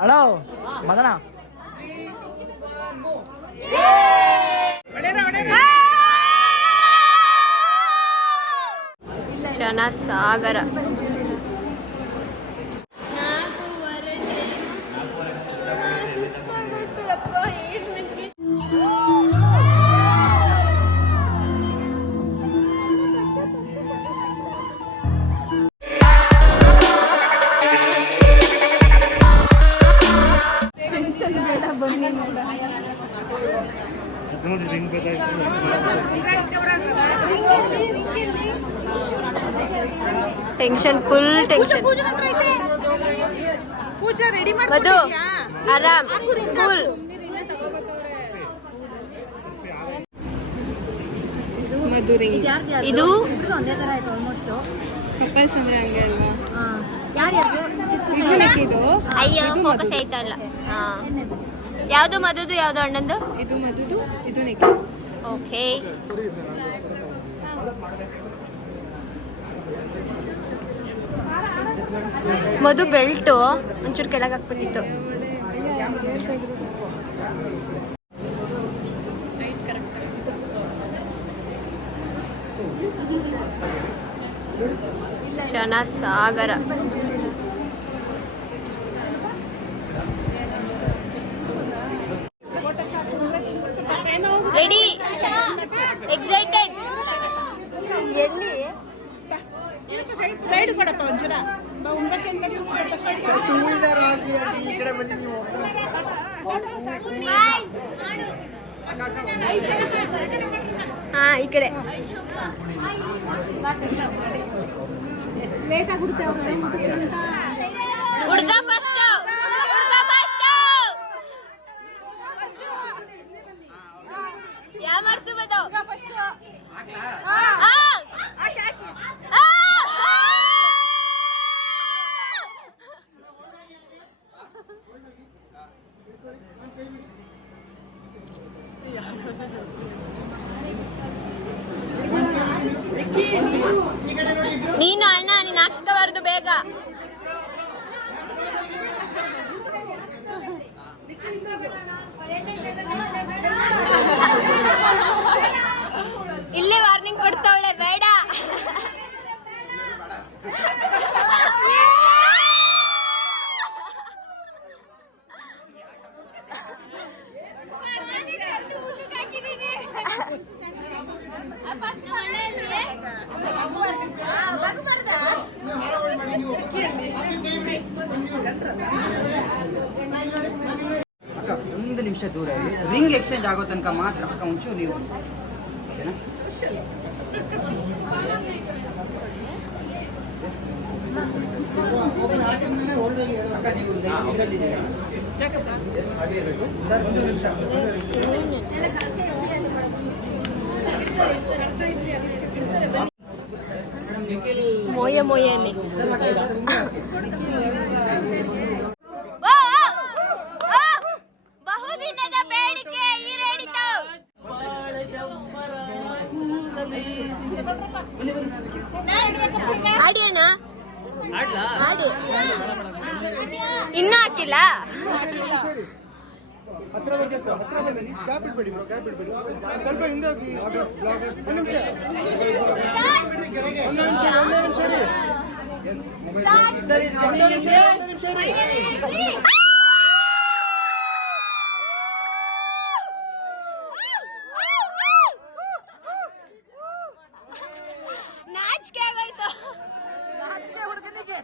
Hello ಮಗನ ಜನಸಾಗರ tension full tension ಮಧು ಆರಾಮ್ full ಇದು ಕಪಲ್ಸ್ ಅಂದ್ರೆ ಹಂಗೆ ಅಲ್ವಾ? ಅಯ್ಯೋ ಫೋಕಸ್ ಆಯ್ತಲ್ಲ. ಯಾವ್ದು ಮಧುದು ಯಾವ್ದು ಅಣ್ಣಂದು? ಇದು ಮಧುದು, ಇದು ನೆಕ್ಕಿ. ಓಕೆ. ಮಧು ಬೆಲ್ಟು ಒಂಚೂರು ಕೆಳಗೆ ಹಾಕ್ಬೇಕಿತ್ತು. ಜನಸಾಗರ ರೆಡಿ ಎಕ್ಸೈಟೆಡ್. ಎಲ್ಲಿ ಸೈಡ್ ಕೊಡಪ್ಪ ಒಂಚೂರ. ಹಾ ಈ ಕಡೆ ಹುಡುಗ ಫಸ್ಟ್ ಯಾವ ಮಾಡ್ಸಬಹುದು? ನೀನು ಅಣ್ಣ ನೀನು ಹಾಕ್ಸ್ಕೋಬಾರ್ದು ಬೇಗ. ಇಲ್ಲೇ ವಾರ್ನಿಂಗ್ ಕೊಡ್ತಾವಳೆ ಬೇಡ. ಒಂದು ನಿಮಿಷ ದೂರ ಇರಿ. ರಿಂಗ್ ಎಕ್ಸ್ಚೇಂಜ್ ಆಗೋ ತನಕ ಮಾತ್ರ ಅಕ್ಕ ಒಂಚೂರು ನೀವು ಮೋಯ ಮೋಯನೆ ಬಹುದಿನದ ಬೇಡಿಕೆ ಈಡೇರಿತು. ಆಡಿ ಅಣ್ಣ ಆಡಿ. ಇನ್ನೂ ಹಾಕಿಲ್ಲ. ಹತ್ರ ಬನ್ನಿ. ಗ್ಯಾಪ್ ಇಟ್ಬೇಡಿ, ಸ್ವಲ್ಪ ಹಿಂದೆ ಹೋಗಿ. ಒಂದು ನಿಮಿಷ ರೀ. ನಾಚಿಕೆ ಆಗೋಯ್ತು. ಹುಡುಗನಿಗೆ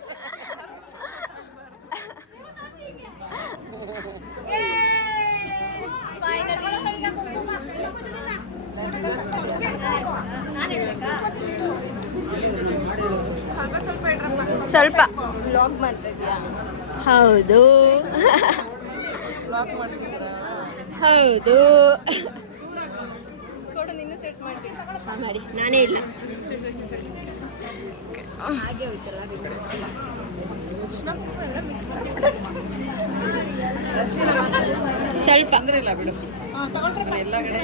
ಸ್ವಲ್ಪ ಬ್ಲಾಗ್ ಮಾಡ್ತಾ ಇದೀಯಾ? ಹೌದು ಬ್ಲಾಗ್ ಮಾಡ್ತಿದ್ದೀರಾ? ಹೌದು. ಕೊಡು, ನಿನ್ನೂ ಸರ್ಚ್ ಮಾಡ್ತೀನಿ. ಮಾಡಿ, ನಾನೇ ಇಲ್ಲ. ಹಾಗೆ ಹೋಯ್ತಲ್ಲ ಸ್ವಲ್ಪ ತೊಂದ್ರೆ ಇಲ್ಲ ಬಿಡು. ಎಲ್ಲ ಕಡೆ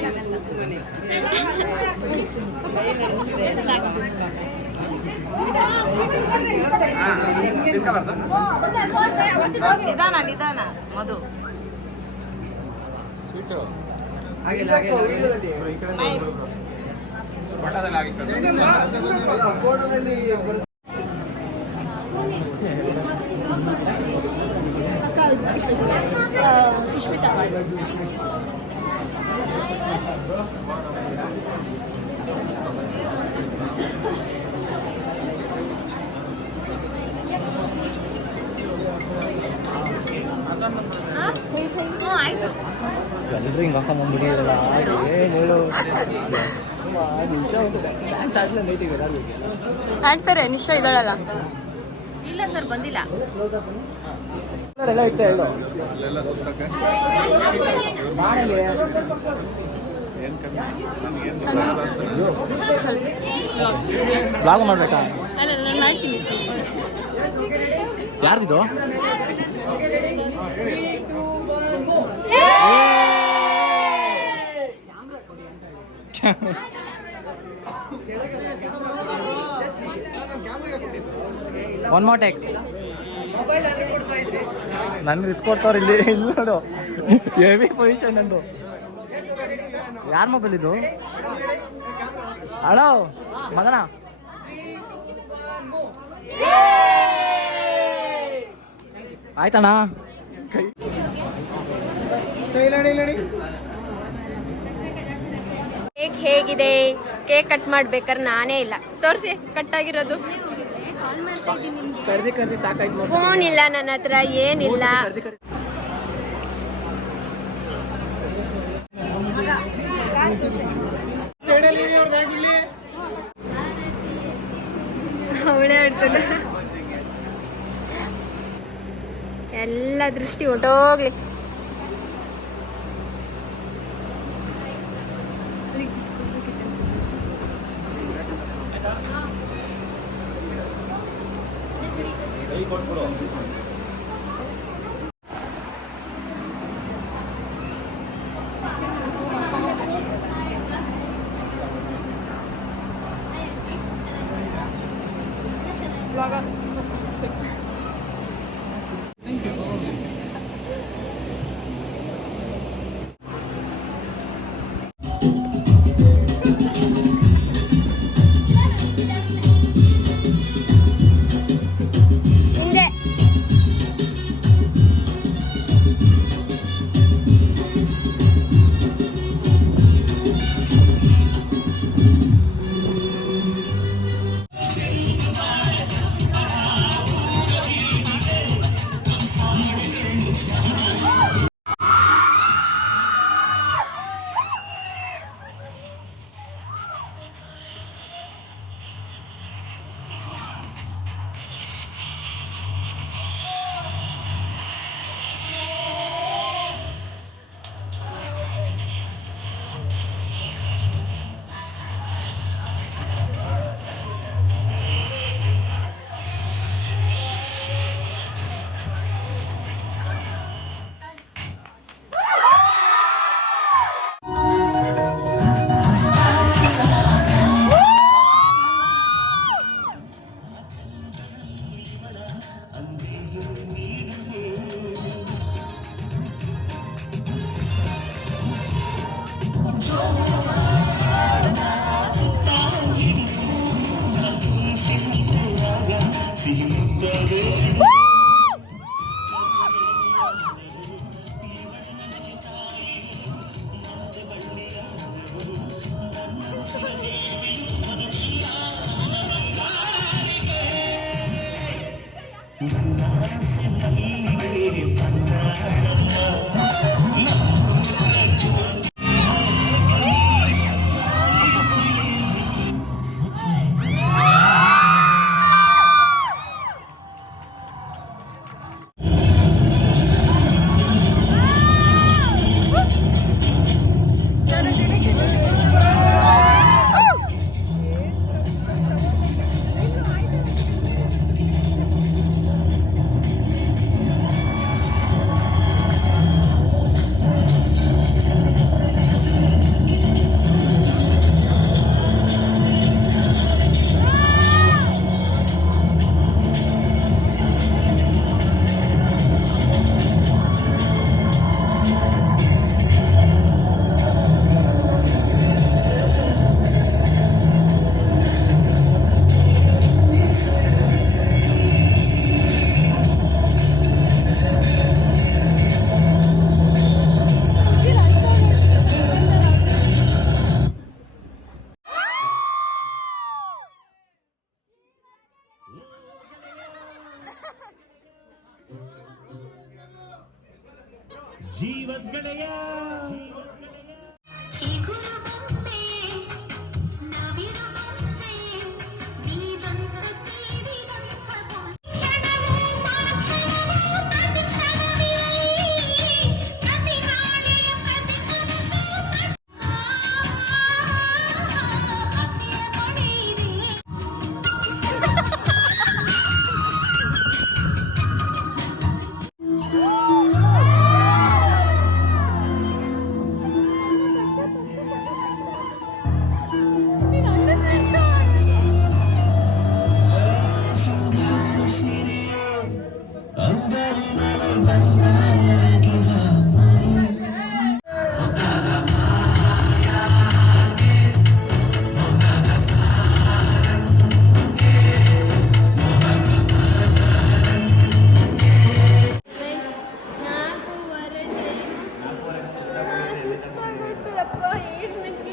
ನಿಧಾನ ನಿಧಾನ ಮಧು ಹಾಗೆಲ್ಲ ಸ್ಮೈಲ್ ಸುಷ್ಮಿತಾ ಆಯ್ತು ಎಲ್ಲರೂ ಹಿಂಗೆ ಹಾಕೊಂಬಂದ್ಬಿಟ್ಟಿರಲ್ಲ ಏನು ಹೇಳು ನಿಮಿಷ ಒಂದು ಡ್ಯಾನ್ಸ್ ಆಗಲಿಲ್ಲ ನೈಟಿಗೆ ಆಡ್ತಾರೆ ನಿಶಾ ಇದ್ದಾಳಲ್ಲ ಇಲ್ಲ ಸರ್ ಬಂದಿಲ್ಲ ಎಲ್ಲ ಇತ್ತು ಹೇಳು ಬ್ಲಾಗ್ ಮಾಡ್ಬೇಕಾ ಅಲ್ಲ ನಾನು ಮಾಡ್ತೀನಿ ಯಾರ್ದಿದು ಒನ್ ಮೋರ್ ಟೇಕ್ ನನ್ಗೆ ರಿಸ್ಕ್ ಕೊಡ್ತಾವ್ರ ಇಲ್ಲಿ ಇಲ್ಲಿ ನೋಡು ಹೆವಿ ಪೊಸಿಷನ್ ನಂದು ಯಾರ ಮೊಬೈಲ್ ಇದು ಹಲೋ ಮಗನ ಆಯ್ತಣ್ಣ ಕೇಕ್ ಹೇಗಿದೆ ಕೇಕ್ ಕಟ್ ಮಾಡ್ಬೇಕಾದ್ರೆ ನಾನೇ ಇಲ್ಲ ತೋರಿಸಿ ಕಟ್ ಆಗಿರೋದು ಕರ್ದಿ ಕರ್ದಿ ಸಾಕಾಯ್ತು ಫೋನ್ ಇಲ್ಲ ನನ್ನ ಹತ್ರ ಏನಿಲ್ಲ ಅವಳೇ ಆಡ್ತಾನೆ ಎಲ್ಲ ದೃಷ್ಟಿ ಹೊಟ್ಟೋಗ್ಲಿ ಹಿಂದೆ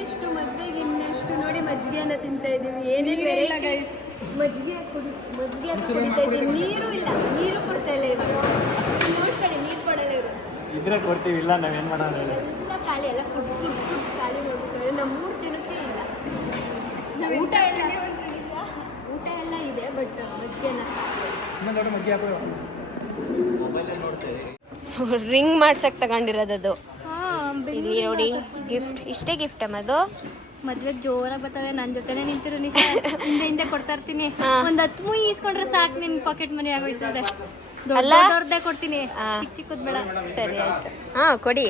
ಎಷ್ಟು ಮದ್ವೆಗೆ ಇನ್ನೆಷ್ಟು ನೋಡಿ ಮಜ್ಜಿಗೆನ ತಿಂತಾ ಇದೀವಿ. ಏನೇನು ವೆರೈಟಿ ಮಜ್ಜಿಗೆ ಕುಡಿತಾ ಇದೀವಿ. ನೀರು ಇಲ್ಲ, ನೀರು ಕೊಡ್ತಾ ಇಲ್ಲ ಇವರು. ನೋಡ್ಕೊಳ್ಳಿ, ನೀರು ಕೊಡಲ್ಲ ಇವರು. ಇದ್ರೆ ಕೊಡ್ತೀವಿ, ಇಲ್ಲ ನಾವೇನು ಮಾಡೋಣ. ಎಲ್ಲ ಖಾಲಿ, ಎಲ್ಲ ಫುಡ್ ಖಾಲಿ ಮಾಡ್ಬಿಟ್ಟಾರೆ. ನಮ್ಮ 3 ಜನಕ್ಕೆ ಇಲ್ಲ. ಊಟ ಎಲ್ಲ ಇದೆ, ಬಟ್ ಮಜ್ಜಿಗೆನ ರಿಂಗ್ ಮಾಡ್ಸಕ್ ತಗೊಂಡಿರೋದದು. ಇಲ್ಲಿ ನೋಡಿ ಗಿಫ್ಟ್. ಇಷ್ಟೇ ಗಿಫ್ಟ್ ಅಮ್ಮದು. ಮದ್ವೆಗೆ ಜೋರಾಗಿ ಬರ್ತದೆ. ನನ್ನ ಜೊತೆನೆ ನಿಂತಿರು ನಿಶಾ. ಹಿಂದೆ ಕೊಡ್ತಾ ಇರ್ತೀನಿ. ಒಂದ್ 10 ಮುಯಿ ಈಸ್ಕೊಂಡ್ರೆ ಸಾಕು, ನಿನ್ ಪಾಕೆಟ್ ಮನಿ ಆಗೋಯ್ತದೆ. ದೊಡ್ಡದೇ ಕೊಡ್ತೀನಿ, ಚಿಕ್ಕದ್ ಬೇಡ. ಸರಿ ಆಯ್ತು. ಹಾ ಕೊಡಿ.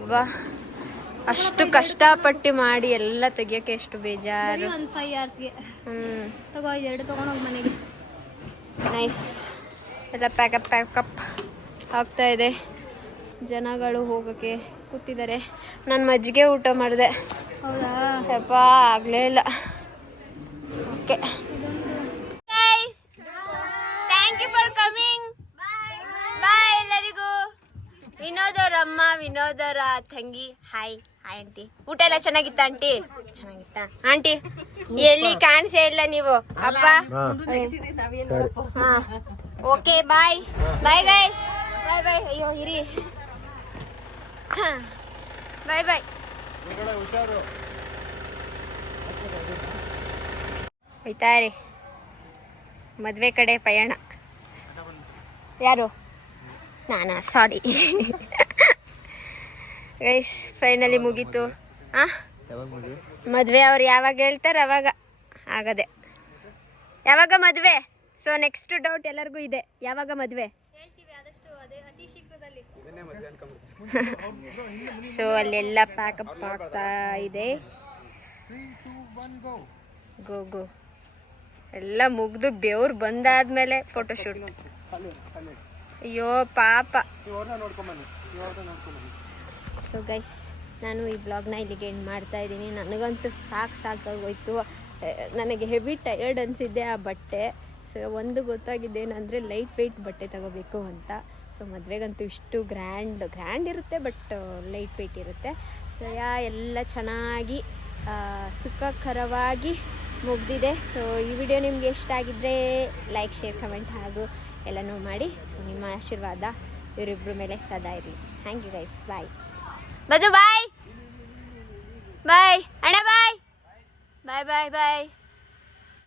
ಅಬ್ಬಾ, ಅಷ್ಟು ಕಷ್ಟಪಟ್ಟು ಮಾಡಿ ಎಲ್ಲ ತೆಗಿಯಕ್ಕೆ ಎಷ್ಟು ಬೇಜಾರು. ಒಂದು 5 hours ತಗೋ, 2 ತಗೊಂಡೋಗಿ ಮನೆಗೆ. ನೈಸ್. ಎಲ್ಲ ಪ್ಯಾಕಪ್ ಆಗ್ತಾ ಇದೆ. ಜನಗಳು ಹೋಗೋಕ್ಕೆ ಕೂತಿದ್ದಾರೆ. ನಾನು ಮಜ್ಜಿಗೆ ಊಟ ಮಾಡಿದೆ. ಹೌದಾ? ಯಪ್ಪ, ಆಗಲೇ ಇಲ್ಲ. Okay, thank you for coming. Bye ಎಲ್ಲರಿಗೂ. ವಿನೋದ್ ಅವ್ರ ಅಮ್ಮ, ವಿನೋದ್ ಅವರ ತಂಗಿ. Hi aunty. ಊಟ ಎಲ್ಲ ಚೆನ್ನಾಗಿತ್ತ ಆಂಟಿ? ಚೆನ್ನಾಗಿತ್ತ ಆಂಟಿ? ಎಲ್ಲಿ ಕಾಣಿಸೇ ಇಲ್ಲ ನೀವು. ಅಪ್ಪ ಹಾ, ಓಕೆ ಬಾಯ್. ಬಾಯ್ ಗೈಸ್, ಬಾಯ್. ಅಯ್ಯೋ ಇರಿ. ಹಾ, ಬಾಯ್. ಹೋಯ್ತಾರೆ ಮದುವೆ ಕಡೆ ಪಯಣ. ಯಾರು? ನಾನಾ? ಸಾರಿ ಗೈಸ್, ಫೈನಲಿ ಮುಗೀತು. ಮದುವೆ ಅವ್ರು ಯಾವಾಗ ಹೇಳ್ತಾರೆ ಅವಾಗ ಆಗದೆ. ಯಾವಾಗ ಮದುವೆ? ಸೊ ನೆಕ್ಸ್ಟ್ ಡೌಟ್ ಎಲ್ಲರಿಗೂ ಇದೆ, ಯಾವಾಗ ಮದುವೆ? ಸೊ ಅಲ್ಲೆಲ್ಲ ಪ್ಯಾಕಪ್ ಆಗ್ತಾ ಇದೆ. ಗೋ ಎಲ್ಲ ಮುಗ್ದು ಬೆವ್ರು ಬಂದಾದ್ಮೇಲೆ ಫೋಟೋಶೂಟ್. ಅಯ್ಯೋ ಪಾಪ. ಸೊ ಗೈಸ್, ನಾನು ಈ ಬ್ಲಾಗ್ನ ಇಲ್ಲಿಗೆ ಎಂಡ್ ಮಾಡ್ತಾ ಇದ್ದೀನಿ. ನನಗಂತೂ ಸಾಕಾಗೋಯ್ತು. ನನಗೆ ಹೆವಿ ಟಯರ್ಡ್ ಅನಿಸಿದ್ದೆ ಆ ಬಟ್ಟೆ. ಸೊ ಒಂದು ಗೊತ್ತಾಗಿದ್ದೇನೆಂದರೆ ಲೈಟ್ ವೆಯ್ಟ್ ಬಟ್ಟೆ ತಗೋಬೇಕು ಅಂತ. ಸೊ ಮದುವೆಗಂತೂ ಇಷ್ಟು ಗ್ರ್ಯಾಂಡ್ ಇರುತ್ತೆ, ಬಟ್ ಲೈಟ್ ವೆಯ್ಟ್ ಇರುತ್ತೆ. ಸೊ ಎಲ್ಲ ಚೆನ್ನಾಗಿ ಸುಖಕರವಾಗಿ ಮುಗ್ದಿದೆ. ಸೊ ಈ ವಿಡಿಯೋ ನಿಮಗೆ ಇಷ್ಟ ಆಗಿದ್ದರೆ ಲೈಕ್, ಶೇರ್, ಕಮೆಂಟ್ ಹಾಗೂ ಎಲ್ಲನೂ ಮಾಡಿ. ಸೊ ನಿಮ್ಮ ಆಶೀರ್ವಾದ ಇವರಿಬ್ಬರ ಮೇಲೆ ಸದಾ ಇರಲಿ. Thank you guys. ಬಾಯ್. ಬದು ಬಾಯ್. ಅಣ್ಣ ಬಾಯ್. ಬಾಯ್.